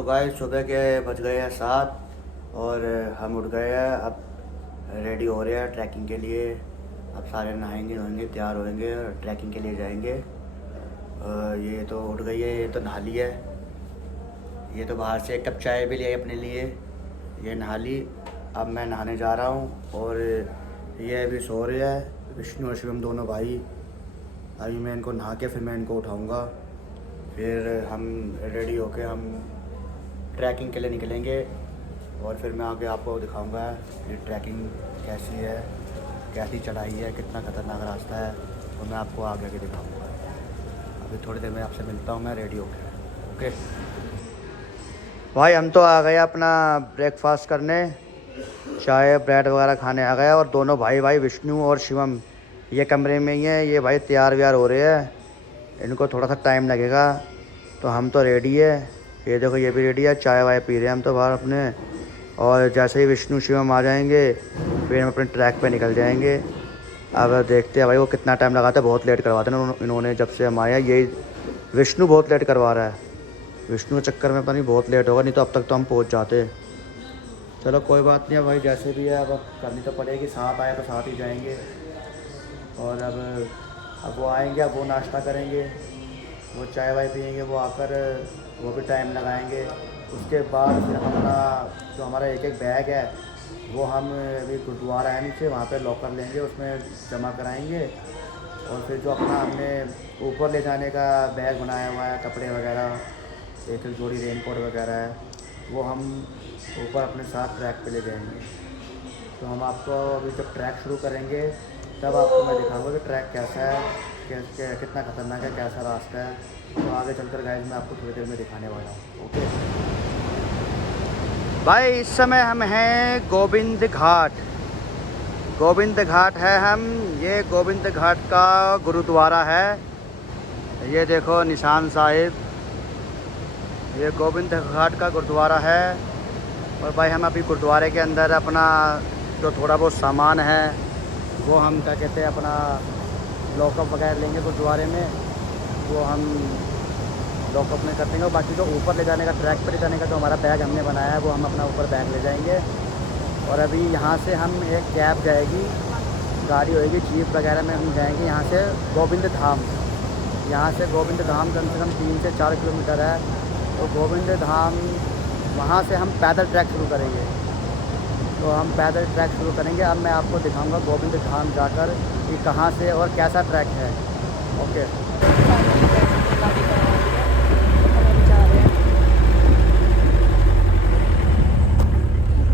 तो गाइस सुबह के बज गए हैं 7 और हम उठ गए हैं। अब रेडी हो रहे हैं ट्रैकिंग के लिए। अब सारे नहाएंगे धोएंगे तैयार होएंगे और ट्रैकिंग के लिए जाएंगे। ये तो उठ गई है, ये तो नहा ली है, ये तो बाहर से एक कप चाय भी लिया अपने लिए, ये नहा ली। अब मैं नहाने जा रहा हूँ और ये अभी सो रहे हैं विष्णु और शिवम दोनों भाई। अभी मैं इनको नहा के फिर मैं इनको उठाऊँगा, फिर हम रेडी होके हम ट्रैकिंग के लिए निकलेंगे और फिर मैं आगे आपको दिखाऊंगा ये ट्रैकिंग कैसी है, कैसी चढ़ाई है, कितना ख़तरनाक रास्ता है, और मैं आपको आगे आगे दिखाऊंगा। अभी थोड़ी देर में आपसे मिलता हूँ मैं रेडी होके। ओके भाई, हम तो आ गए अपना ब्रेकफास्ट करने, चाय ब्रेड वगैरह खाने आ गए। और दोनों भाई विष्णु और शिवम ये कमरे में ही हैं। ये भाई तैयार व्यार हो रहे हैं, इनको थोड़ा सा टाइम लगेगा। तो हम तो रेडी है, ये देखो ये भी रेडी है, चाय वाय पी रहे हैं हम तो बाहर अपने। और जैसे ही विष्णु शिवम आ जाएंगे फिर हम अपने ट्रैक पे निकल जाएंगे। अब देखते हैं भाई वो कितना टाइम लगाते हैं, बहुत लेट करवाते हैं इन्होंने जब से हम आए हैं। यही विष्णु बहुत लेट करवा रहा है, विष्णु के चक्कर में पता नहीं बहुत लेट होगा, नहीं तो अब तक तो हम पहुँच जाते। चलो कोई बात नहीं है भाई, जैसे भी है अब करनी तो पड़ेगी, साथ आए तो साथ ही जाएंगे। और अब वो आएंगे, अब वो नाश्ता करेंगे, वो चाय वाय पियेंगे, वो आकर वो भी टाइम लगाएंगे। उसके बाद फिर हम अपना जो हमारा एक एक बैग है वो हम अभी गुरुद्वारा है नीचे, वहाँ पे लॉकर लेंगे, उसमें जमा कराएंगे। और फिर जो अपना हमने ऊपर ले जाने का बैग बनाया हुआ है, कपड़े वगैरह, एक एक जोड़ी रेनकोट वगैरह है, वो हम ऊपर अपने साथ ट्रैक पे ले जाएंगे। तो हम आपको अभी जब ट्रैक शुरू करेंगे तब आपको मैं दिखाऊंगा कि ट्रैक कैसा है, कितना ख़तरनाक है, कैसा रास्ता है। तो आगे चलकर गाइस मैं आपको थोड़ी देर में दिखाने वाला हूँ। ओके भाई, इस समय हम हैं गोविंद घाट। गोविंद घाट है हम, ये गोविंद घाट का गुरुद्वारा है। ये देखो निशान साहिब, ये गोविंद घाट का गुरुद्वारा है। और भाई हम अभी गुरुद्वारे के अंदर अपना जो थोड़ा बहुत सामान है वो हम क्या कहते हैं अपना लॉकअप वगैरह लेंगे गुरुद्वारे में, वो हम लॉकअप में कर देंगे। और बाकी जो ऊपर ले जाने का, ट्रैक पर ले जाने का जो हमारा बैग हमने बनाया है वो हम अपना ऊपर बैग ले जाएंगे। और अभी यहाँ से हम एक कैब जाएगी, गाड़ी होएगी जीप वगैरह में, हम जाएंगे यहाँ से गोविंद धाम। यहाँ से गोविंद धाम कम से कम 3 से 4 किलोमीटर है। तो गोविंद धाम वहाँ से हम पैदल ट्रैक शुरू करेंगे। तो हम पैदल ट्रैक शुरू करेंगे। अब मैं आपको दिखाऊंगा गोविंद धाम जाकर कि कहाँ से और कैसा ट्रैक है। ओके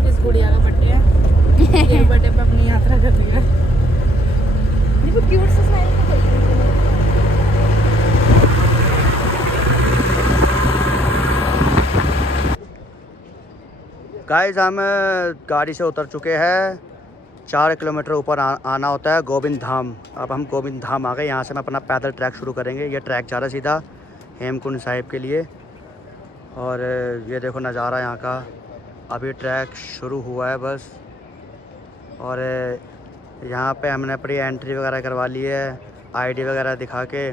इस गुड़िया का बर्थडे है, ये बर्थडे पे अपनी यात्रा कर रही है। देखो क्यूट सा स्माइल गाइस, हम गाड़ी से उतर चुके हैं। 4 किलोमीटर ऊपर आना होता है गोविंद धाम। अब हम गोविंद धाम आ गए, यहाँ से हम अपना पैदल ट्रैक शुरू करेंगे। ये ट्रैक जा रहा है सीधा हेमकुंड साहिब के लिए। और ये देखो नज़ारा यहाँ का, अभी ट्रैक शुरू हुआ है बस। और यहाँ पे हमने अपनी एंट्री वगैरह करवा ली है, आईडी वगैरह दिखा के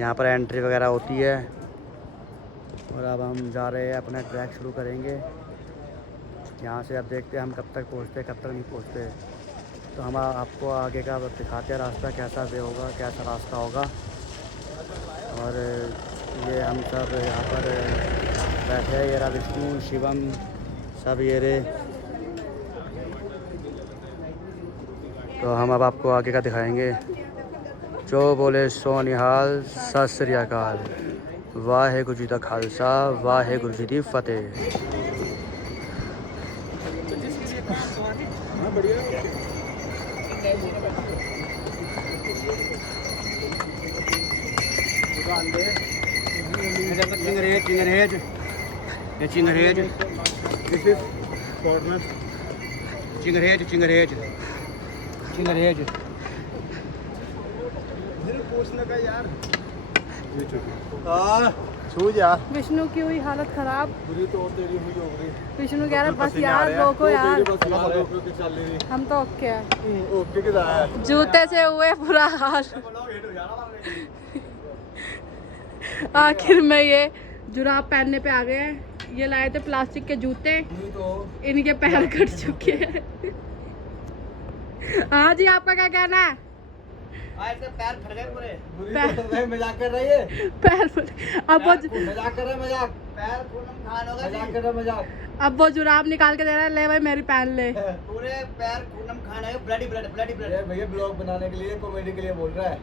यहाँ पर एंट्री वगैरह होती है। और अब हम जा रहे हैं, अपना ट्रैक शुरू करेंगे यहाँ से। अब देखते हैं हम कब तक पहुँचते कब तक नहीं पहुँचते। तो हम आपको आगे का दिखाते हैं रास्ता कैसा वे होगा, कैसा रास्ता होगा। और ये हम सब यहाँ पर बैठे हैं, ये रहा विष्णु शिवम सब ये रे। तो हम अब आपको आगे का दिखाएंगे। जो बोले सो निहाल, सत श्री अकाल, वाहेगुरु जी दा खालसा, वाहेगुरु जी दी फतेह। चिंगरेज, ये चिंगरेज, दिस इज कॉर्नर, चिंगरेज चिंगरेज चिंगरेज। पूछने का यार छूज यार। विष्णु की हुई हालत खराब, बुरी तो तेरी हुई होगी। विष्णु कह रहा बस यार रोको यार, हम तो ओके है। ओके किधर है? जूते से हुए बुरा हाल। आखिर में ये जुराब पहनने पे आ गए हैं। ये लाए थे प्लास्टिक के जूते, नहीं तो इनके पैर कट चुके हैं। हाँ जी, आपका क्या कहना है? पैर फट गए पूरे। बुरी पैर- तो भाई मजाक कर रही है। पैर फट- अब वो मजाक कर रहा है, मजाक पैर पूनम खान होगा मजाक जी। कर रहा है, मजाक। अब वो जुराब निकाल के दे रहा है, ले भाई मेरी पहन ले। पूरे पैर पूनम खान है, ब्लडी ब्लड ब्लडी ये ब्लड। भैया ब्लॉग बनाने के लिए, कॉमेडी के लिए बोल रहा है।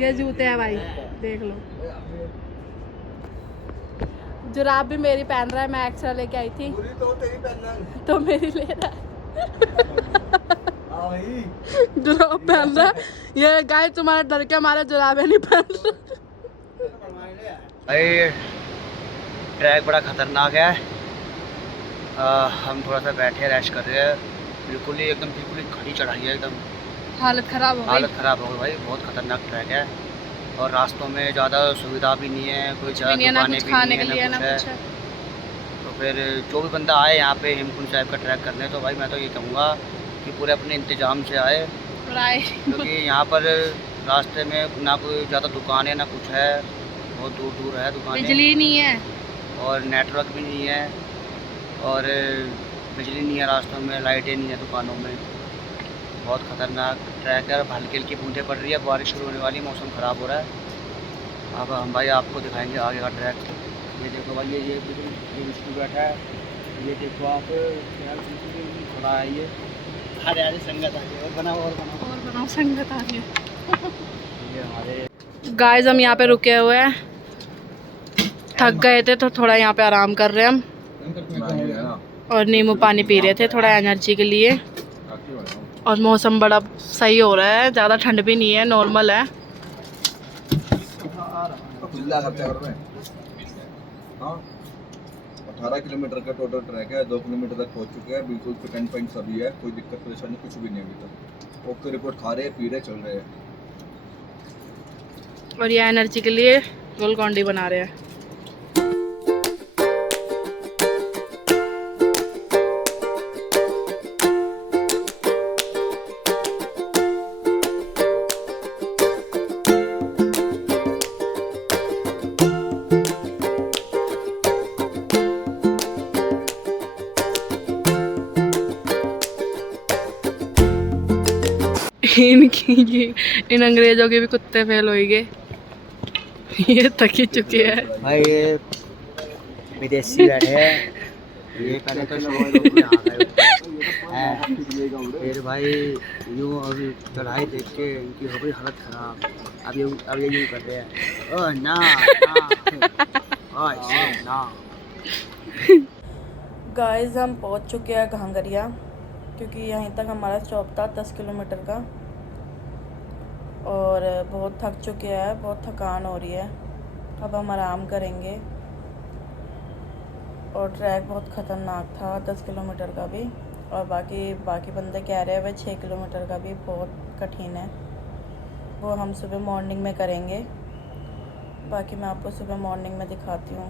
ये जूते हैं भाई, देख लो। जुराब भी मेरी पहन रहा है, मैं एक्स्ट्रा लेके आई थी बुरी तो तेरी पहनना। तो मेरी ले रहा है। हाँ भाई। जुराब पहन रहा है ये। गाय तुम्हारे डर के हमारे जुराबे नहीं पहन रहे। भाई ट्रैक बड़ा खतरनाक है। हम थोड़ा सा बैठे रेस्ट कर रहे हैं। बिल्कुल ही खड़ी चढ़ाई है, एकदम हालत खराब हो गई। हालत ख़राब हो गई भाई। बहुत खतरनाक ट्रैक है और रास्तों में ज़्यादा सुविधा भी नहीं है, कोई ज़्यादा नहीं है, ना दुकानें कुछ भी खाने नहीं के है, लिए ना ना कुछ कुछ है। है। तो फिर जो भी बंदा आए यहाँ पे हेमकुंड साहिब का ट्रैक करने, तो भाई मैं तो ये कहूँगा कि पूरे अपने इंतज़ाम से आए, और आए क्योंकि यहाँ पर रास्ते में ना कोई ज़्यादा दुकान है ना कुछ है, बहुत दूर दूर है दुकानें, बिजली नहीं है। और नेटवर्क भी नहीं है, और बिजली नहीं है रास्तों में, लाइटें नहीं है दुकानों में। बहुत ख़तरनाक ट्रैक है। अब हल्की हल्की बूंदें पड़ रही है, बारिश शुरू होने वाली, मौसम ख़राब हो रहा है। अब हम भाई आपको दिखाएंगे आगे का ट्रैक। ये देखो भाई, ये विष्णु बैठा है, ये देखो आप यार, थोड़ा है ये। अरे यार संगत आ गई, और बनाओ और बनाओ, संगत आ रही है। ये हमारे गाइस हम यहाँ पे रुके हुए हैं, थक गए थे तो थोड़ा यहाँ पे आराम कर रहे हैं हम, और नींबू पानी पी रहे थे थोड़ा एनर्जी के लिए। और मौसम बड़ा सही हो रहा है, ज़्यादा ठंड भी नहीं है, नॉर्मल है। जिला खर्चा कर रहे हैं। हाँ 18 किलोमीटर का टोटल ट्रैक है, 2 किलोमीटर तक पहुंच चुके हैं, बिल्कुल फिट एंड फाइन सभी है, कोई दिक्कत परेशानी कुछ भी नहीं अभी तक। ओके रिपोर्ट खा रहे हैं, पी रहे, चल रहे हैं। और ये एनर्जी के लिए गोलकोंडी बना रहे हैं। इनकी इन अंग्रेजों के भी कुत्ते फेल होएंगे। ये थक ही चुके हैं। भाई ये विदेशी बैठे हैं, ये पहले तो शो हैं, फिर भाई यूँ अभी चढ़ाई देख के इनकी हो गई हालत खराब। अब ये यूँ कर रहे हैं, ओह ना ना। गाइस हम पहुंच चुके हैं घांगरिया, क्योंकि यहीं तक हमारा स्टॉप था 10 किलोमीटर का, और बहुत थक चुके हैं, बहुत थकान हो रही है। अब हम आराम करेंगे। और ट्रैक बहुत ख़तरनाक था 10 किलोमीटर का भी, और बाकी बंदे कह रहे हैं भाई 6 किलोमीटर का भी बहुत कठिन है। वो हम सुबह मॉर्निंग में करेंगे। बाकी मैं आपको सुबह मॉर्निंग में दिखाती हूँ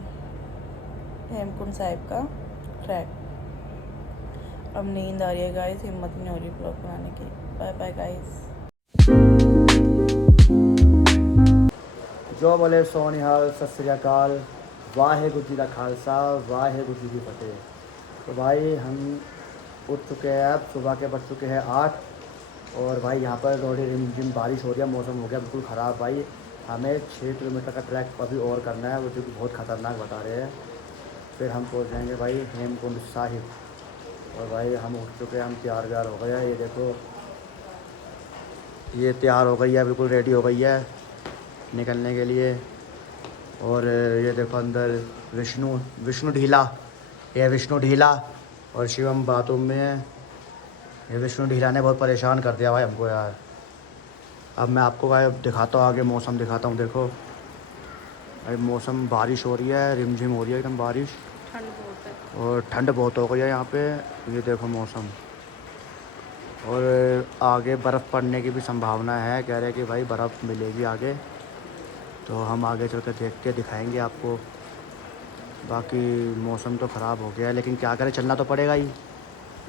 हेमकुंड साहिब का ट्रैक। अब नींद आ रही है गाइस, हिम्मत नहीं हो रही ब्लॉग बनाने की। Bye bye guys. जो बोले सोनिहाल, सत श्री अकाल, वाहेगुरु जी का खालसा, वाहेगुरु जी की फतेह। तो भाई हम उठ चुके हैं, अब सुबह के बज चुके हैं 8, और भाई यहाँ पर थोड़ी रिमझिम बारिश हो रही है, मौसम हो गया बिल्कुल ख़राब। भाई हमें 6 किलोमीटर का ट्रैक अभी और करना है, वो जो कि बहुत ख़तरनाक बता रहे हैं। फिर हम पहुँच जाएंगे भाई हेमकुंड साहिब। और भाई हम उठ चुके हैं, हम तैयार हो गए हैं। ये देखो, ये तैयार हो गई है, बिल्कुल रेडी हो गई है निकलने के लिए। और ये देखो अंदर विष्णु ढीला, ये विष्णु ढीला और शिवम बाथरूम में है। ये विष्णु ढीला ने बहुत परेशान कर दिया भाई हमको यार। अब मैं आपको भाई दिखाता हूँ, आगे मौसम दिखाता हूँ। देखो भाई मौसम, बारिश हो रही है, रिमझिम हो रही है एकदम बारिश, ठंड बहुत है और ठंड बहुत हो गई है यहाँ पे। ये देखो मौसम, और आगे बर्फ़ पड़ने की भी संभावना है। कह रहे हैं कि भाई बर्फ़ मिलेगी आगे, तो हम आगे चल कर देख के दिखाएँगे आपको। बाकी मौसम तो ख़राब हो गया है, लेकिन क्या करें, चलना तो पड़ेगा ही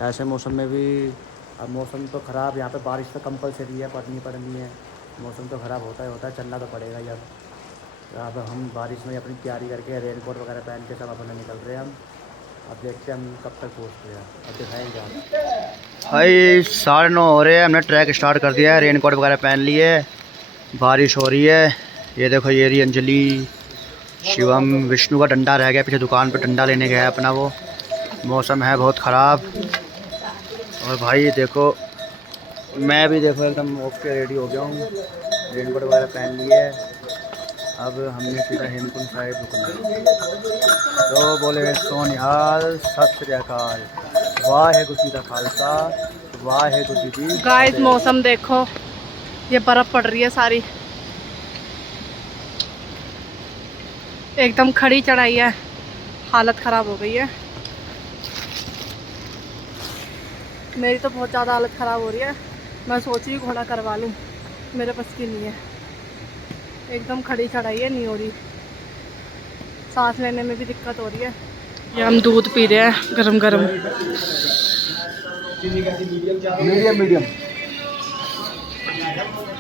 ऐसे मौसम में भी। अब मौसम तो ख़राब, यहाँ पे बारिश तो कंपलसरी है, पड़नी है। मौसम तो ख़राब होता है, चलना तो पड़ेगा ही अब। अब हम बारिश में अपनी तैयारी करके रेनकोट वगैरह पहन के सब अपने निकल रहे हैं हम। अब देखते हैं हम कब तक पहुँचते हैं, अब दिखाएंगे आप। भाई 9:30 हो रहे हैं, हमने ट्रैक स्टार्ट कर दिया है, रेनकोट वगैरह पहन लिए, बारिश हो रही है। ये देखो ये रही अंजलि, शिवम, विष्णु का डंडा रह गया पीछे दुकान पे, डंडा लेने गया है अपना वो। मौसम है बहुत ख़राब। और भाई देखो मैं भी देखो एकदम ओके रेडी हो गया हूँ, रेनकोट वगैरह पहन लिए। अब हमने सीधा हेमकुंड साहिब रुकना है। तो बोले सोनिहाल, सत श्री अकाल, वाहेगुरु जी का खालसा, वाहेगुरु जी की। गाइस मौसम देखो, ये बर्फ पड़ रही है सारी, एकदम खड़ी चढ़ाई है, हालत ख़राब हो गई है। मेरी तो बहुत ज़्यादा हालत ख़राब हो रही है। मैं सोच रही हूँ घोड़ा करवा लूँ, मेरे पास की नहीं है, एकदम खड़ी चढ़ाई है, नहीं हो रही, सांस लेने में भी दिक्कत हो रही है। ये हम दूध पी रहे हैं गरम गरम, मीडियम मीडियम।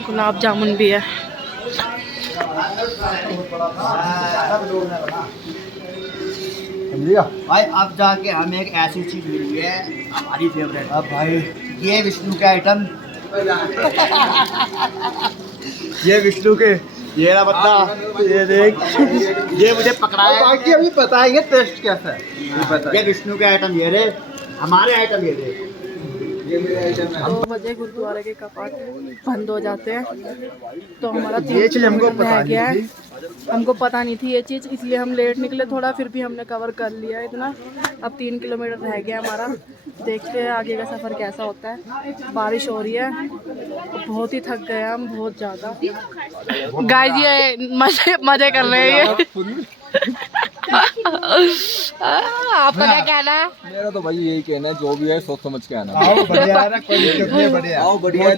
गुलाब जामुन भी है। भाई अब जाके हमें एक ऐसी चीज मिली है हमारी फेवरेट। अब भाई ये विष्णु के आइटम ये विष्णु के, ये रहा बता, ये देख, ये मुझे पकड़ाया। बाकी अभी बताएंगे टेस्ट कैसा है। ये विष्णु के आइटम ये रहे, हमारे आइटम ये रहे। ये मेरे आइटम है। 2 बजे गुरुद्वारे के कपाट बंद हो जाते हैं, तो हमारा ये चीज़ हमको पता रह गया नहीं है। हमको पता नहीं थी ये चीज़, इसलिए हम लेट निकले थोड़ा, फिर भी हमने कवर कर लिया इतना। अब 3 किलोमीटर रह गया हमारा, देखते हैं आगे का सफ़र कैसा होता है। बारिश हो रही है, बहुत ही थक गए हम, बहुत ज़्यादा। गाइस ये मजे कर रहे हैं ये। आपका क्या कहना है? मेरा तो भाई यही कहना है, जो भी है सोच समझ के आना। आओ बढ़िया है ना, कोई दिक्कत नहीं, बढ़िया। आओ बढ़िया,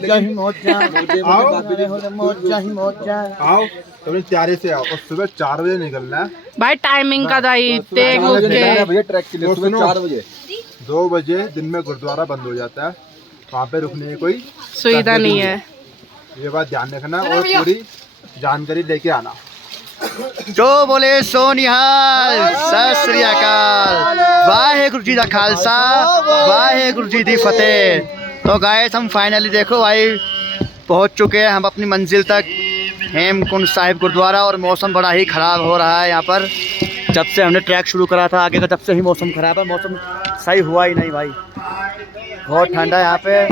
आओ तुम तैयारी से आओ और सुबह 4 बजे निकलना है भाई, टाइमिंग का दायित्व के भैया ट्रैक के लिए सुबह 4 बजे। 2 बजे दिन में गुरुद्वारा बंद हो जाता है, वहाँ पे रुकने की कोई सुविधा नहीं है। ये बात ध्यान रखना और पूरी जानकारी लेके आना। जो बोले सोनिहाल, सत श्री अकाल, वाहेगुरु जी का खालसा, वाहेगुरु जी की फतेह। तो गाइस हम फाइनली देखो भाई पहुंच चुके हैं हम अपनी मंजिल तक, हेमकुंड साहिब गुरुद्वारा। और मौसम बड़ा ही ख़राब हो रहा है यहाँ पर, जब से हमने ट्रैक शुरू करा था आगे का तब से ही मौसम ख़राब है। मौसम सही हुआ ही नहीं भाई, बहुत ठंडा है यहाँ पे,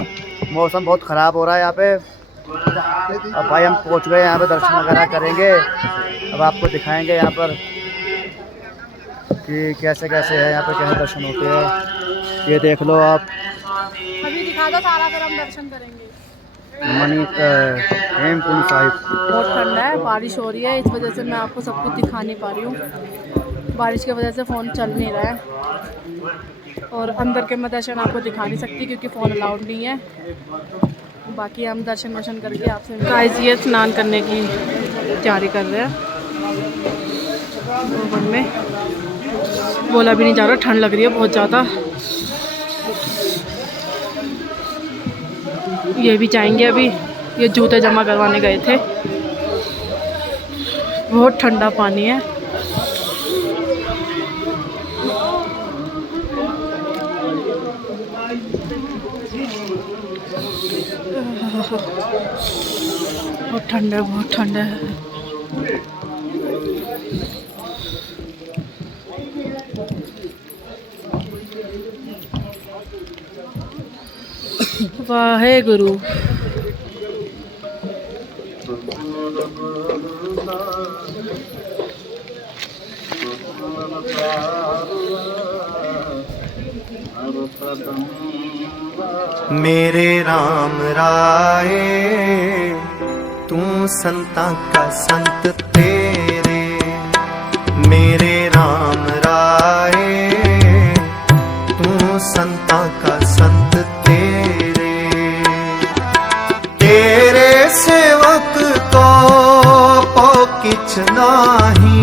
मौसम बहुत ख़राब हो रहा है यहाँ पे। अब भाई हम पहुँच गए यहाँ पे, दर्शन वगैरह करेंगे, अब आपको दिखाएंगे यहाँ पर कि कैसे कैसे है यहाँ पे, कैसे दर्शन होते हैं। ये देख लो आप, अभी दिखा दो सारा, फिर हम दर्शन करेंगे। हेमकुंड साहिब बहुत ठंडा है, बारिश हो रही है, इस वजह से मैं आपको सब कुछ दिखा नहीं पा रही हूँ। बारिश की वजह से फ़ोन चल नहीं रहा है, और अंदर के मैं दर्शन आपको दिखा नहीं सकती क्योंकि फ़ोन अलाउड नहीं है। बाकी हम दर्शन वर्शन करके आपसे गाइस ये स्नान करने की तैयारी कर रहे हैं। ओवन में बोला भी नहीं जा रहा, ठंड लग रही है बहुत ज़्यादा। ये भी जाएंगे, अभी ये जूते जमा करवाने गए थे, बहुत ठंडा पानी है। बहुत ठंडा है, बहुत ठंडा है। वाहेगुरु। मेरे राम राये तू संता का संत तेरे, मेरे राम राये तू संता का संत तेरे, तेरे सेवक को किछ नाही,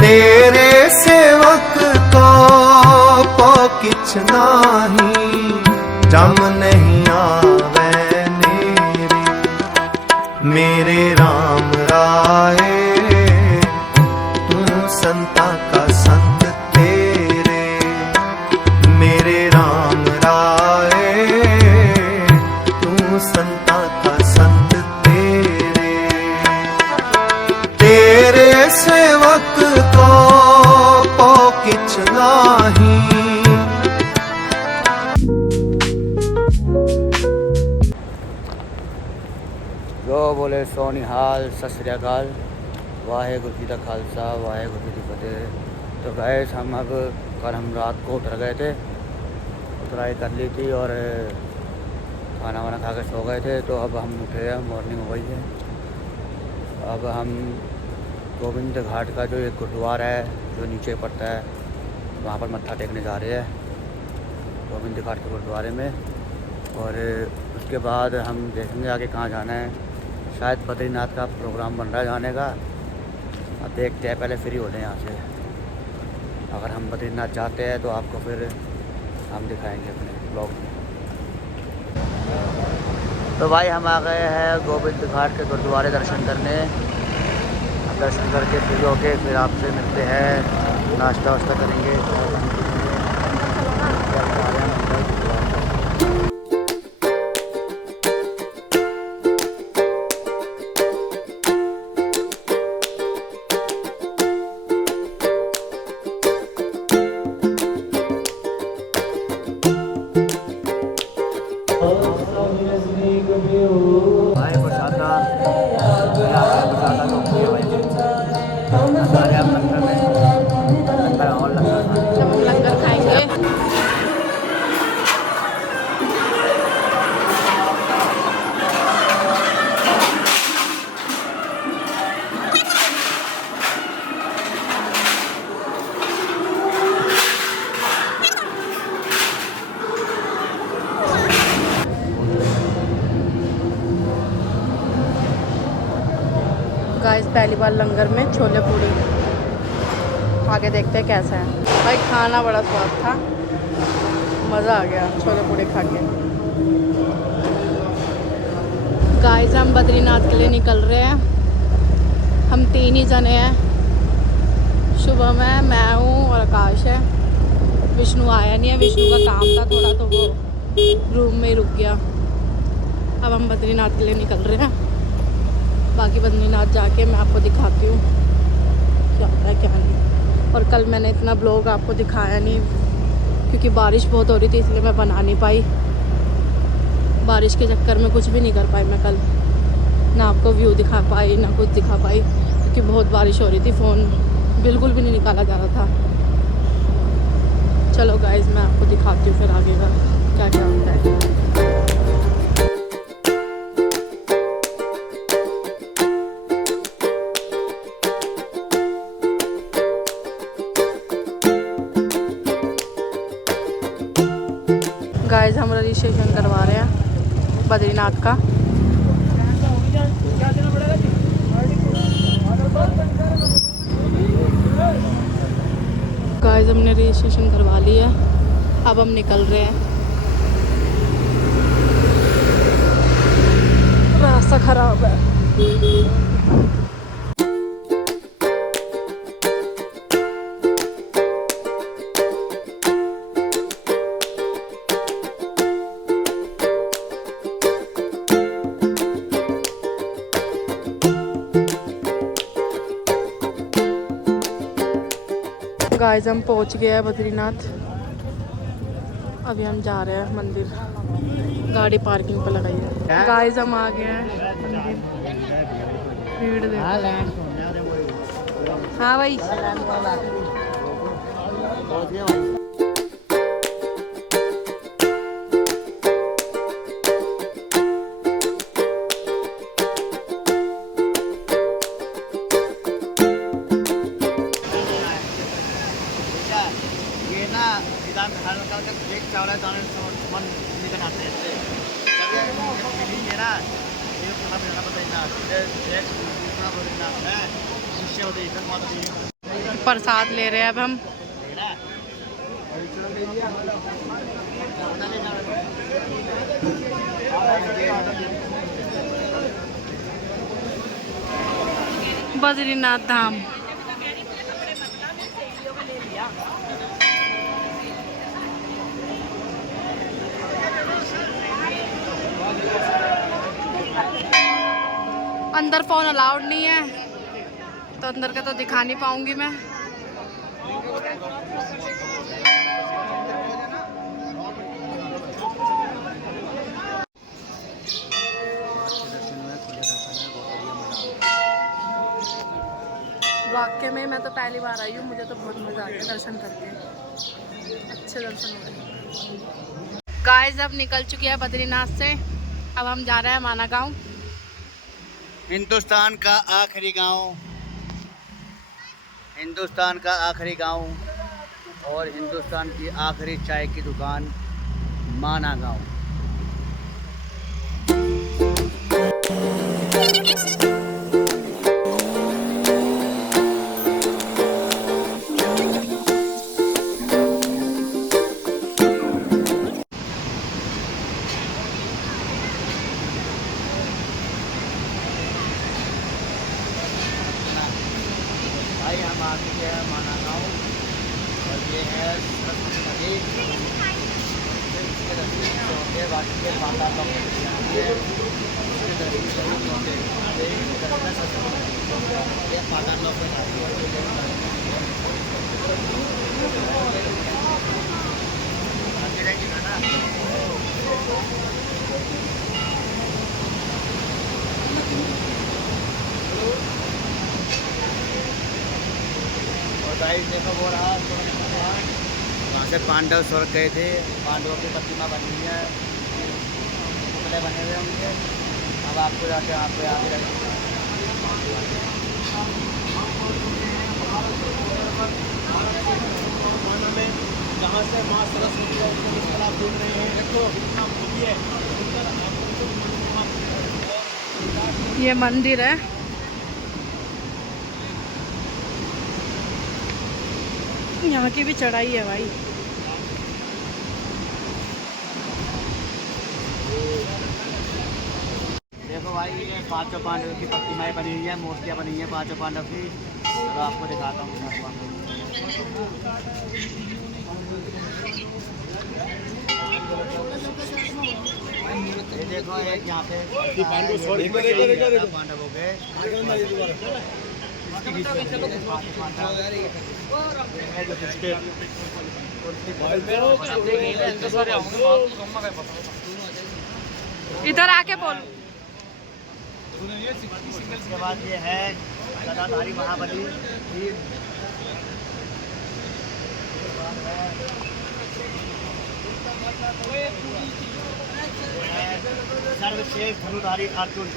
तेरे सेवक को किछ नाही, जम नहीं आवे नेरे, मेरे सेवक को पो किछ नाही। जो बोले सोनिहाल सत श्री अकाल, वाहेगुरु जी का खालसा वाहेगुरु जी की फतेह। तो गैस हम अब कल हम रात को उतर गए थे, उतराई कर ली थी और खाना वाना खा के सो गए थे। तो अब हम उठे हैं, मॉर्निंग हो गई है। अब हम गोविंद घाट का जो एक गुरुद्वारा है जो नीचे पड़ता है, वहाँ पर मत्था टेकने जा रहे हैं गोविंद घाट के गुरुद्वारे में। और उसके बाद हम देखेंगे आगे कहाँ जाना है। शायद बद्रीनाथ का प्रोग्राम बन रहा है जाने का। अब देखते हैं, पहले फ्री हो जाए यहाँ से। अगर हम बद्रीनाथ जाते हैं तो आपको फिर हम दिखाएंगे अपने ब्लॉग में। तो भाई हम आ गए हैं गोविंद घाट के गुरुद्वारे दर्शन करने। अब दर्शन करके फ्री होके फिर आपसे मिलते हैं, नाश्ता वाश्ता करेंगे। भाई प्रसादा सारे आप लंगर में लंगर और लंगर जब हम लंगर खाएंगे गाइस, पहली बार लंगर में छोले पूड़ी। आगे देखते हैं कैसा है। भाई खाना बड़ा स्वाद था, मज़ा आ गया छोले पूड़ी खा के। गाइस हम बद्रीनाथ के लिए निकल रहे हैं। हम 3 ही जने हैं। शुभम है, मैं हूँ और आकाश है। विष्णु आया नहीं है, विष्णु का काम था थोड़ा तो वो रूम में ही रुक गया। अब हम बद्रीनाथ के लिए निकल रहे हैं। बाकी बद्रीनाथ जाके मैं आपको दिखाती हूँ क्या होता है क्या नहीं। और कल मैंने इतना ब्लॉग आपको दिखाया नहीं क्योंकि बारिश बहुत हो रही थी, इसलिए मैं बना नहीं पाई। बारिश के चक्कर में कुछ भी नहीं कर पाई मैं कल, ना आपको व्यू दिखा पाई ना कुछ दिखा पाई क्योंकि बहुत बारिश हो रही थी। फ़ोन बिल्कुल भी नहीं निकाला जा रहा था। चलो गाइस, मैं आपको दिखाती हूँ फिर आगे का क्या क्या होता है। गाइस हम रजिस्ट्रेशन करवा रहे हैं बद्रीनाथ का। गाइस हमने रजिस्ट्रेशन करवा लिया, अब हम निकल रहे हैं। रास्ता खराब है। गाइस हम पहुंच गए हैं बद्रीनाथ। अभी हम जा रहे हैं मंदिर, गाड़ी पार्किंग पर लगाई है। गाइस हम आ गए हैं मंदिर। भीड़ देखो। हाँ भाई, प्रसाद ले रहे हैं अब हम। बद्रीनाथ धाम। अंदर फोन अलाउड नहीं है, तो अंदर का तो दिखा नहीं पाऊंगी मैं। वाकई में मैं तो पहली बार आई हूँ, मुझे तो बहुत मज़ा आ गया दर्शन करके, अच्छे दर्शन हो गए। गाइस अब निकल चुकी है बद्रीनाथ से, अब हम जा रहे हैं माना गाँव, हिंदुस्तान का आखिरी गांव, हिंदुस्तान का आखिरी गांव और हिंदुस्तान की आखिरी चाय की दुकान माना गांव। भाई हम आ चुके हैं माना गाँव और ये है सरस्वती नदी। इसके दर्शन होंगे, बाकी के माता का ये पाताल लोग में आती गाइस देखो वो रहा वहाँ से पांडव स्वर्ग गए थे, पांडवों की प्रतिमा बनी हुई है, पुतले बने हुए होंगे। अब आपको जाके यहाँ पे आगे रखेंगे। जहाँ से माँ सरस्वती आप घूम रहे हैं, देखो कितना खूबी है। ये मंदिर है। यहाँ की भी चढ़ाई है भाई। देखो भाई ये पांचों पांडव की प्रतिमाएं बनी हुई है, मूर्तियाँ बनी हुई हैं पांचों पांडव की। तो आपको दिखाता हूँ। ये देखो एक यहाँ पे पांडव हो गए। इधर आके बोल। इसके बाद ये है गदाधारी महाबली। सर्वश्रेष्ठ धनुधारी अर्जुन।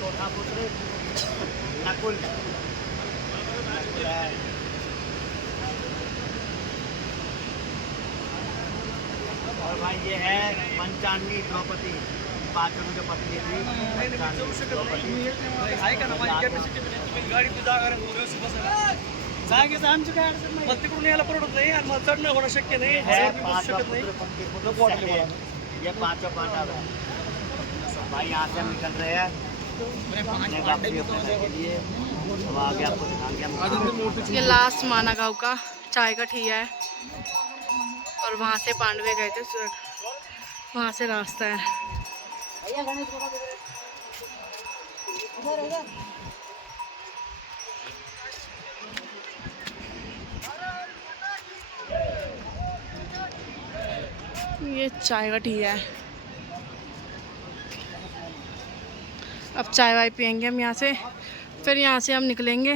चौथा पुत्र नकुल। और भाई ये है पंचानवी द्रौपदी, पांचों की जो पत्नी थी द्रौपदी। चढणं होणं शक्य नाही, ये पांचों पांडव है। भाई यहाँ से हम निकल रहे हैं अपने वापसी अपने घर के लिए। अब आगे आपको दिखाएंगे। ये लास्ट माना गाँव का चाय का ठिया है और वहाँ से पांडवे गए थे स्वर्ग, वहाँ से रास्ता है। ये चाय का ठिया है। अब चाय वाय पियेंगे हम यहाँ से, फिर यहाँ से हम निकलेंगे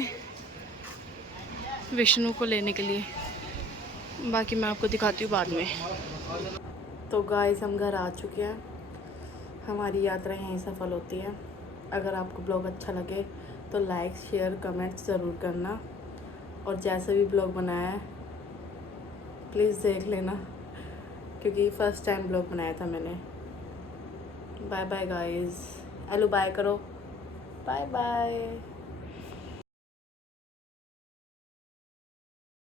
विष्णु को लेने के लिए। बाकी मैं आपको दिखाती हूँ बाद में। तो गाइस हम घर आ चुके हैं। हमारी यात्रा यहीं सफल होती है। अगर आपको ब्लॉग अच्छा लगे तो लाइक शेयर कमेंट ज़रूर करना, और जैसे भी ब्लॉग बनाया है प्लीज़ देख लेना, क्योंकि फ़र्स्ट टाइम ब्लॉग बनाया था मैंने। Bye bye guys. Hello bye करो, बाय बाय।